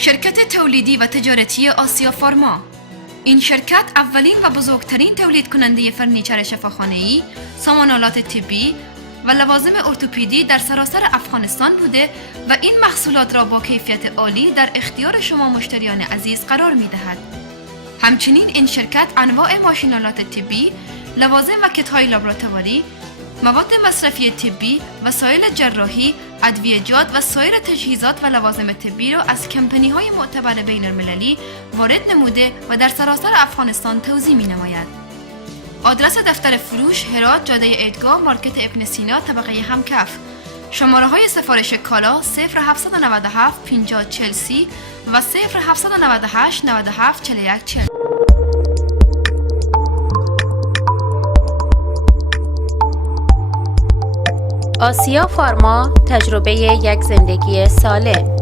شرکت تولیدی و تجارتی آسیا فارما. این شرکت اولین و بزرگترین تولید کننده فرنیچر شفاخانه‌ای، سامانالات طبی و لوازم ارتوپدی در سراسر افغانستان بوده و این محصولات را با کیفیت عالی در اختیار شما مشتریان عزیز قرار می‌دهد. همچنین این شرکت انواع ماشینالات طبی، لوازم و کیت‌های لابراتواری، مواد مصرفی طبی، وسایل جراحی، ادویه‌جات و سایر تجهیزات و لوازم طبی را از کمپانی‌های معتبر بین‌المللی وارد نموده و در سراسر افغانستان توزیع می‌نماید. آدرس دفتر فروش: هرات، جاده عیدگاه، مارکت ابن سینا، طبقه همکف. شماره‌های سفارش کالا 0797 50 40 30 و 0798 97 41 40. آسیا فارما، تجربه یک زندگی سالم.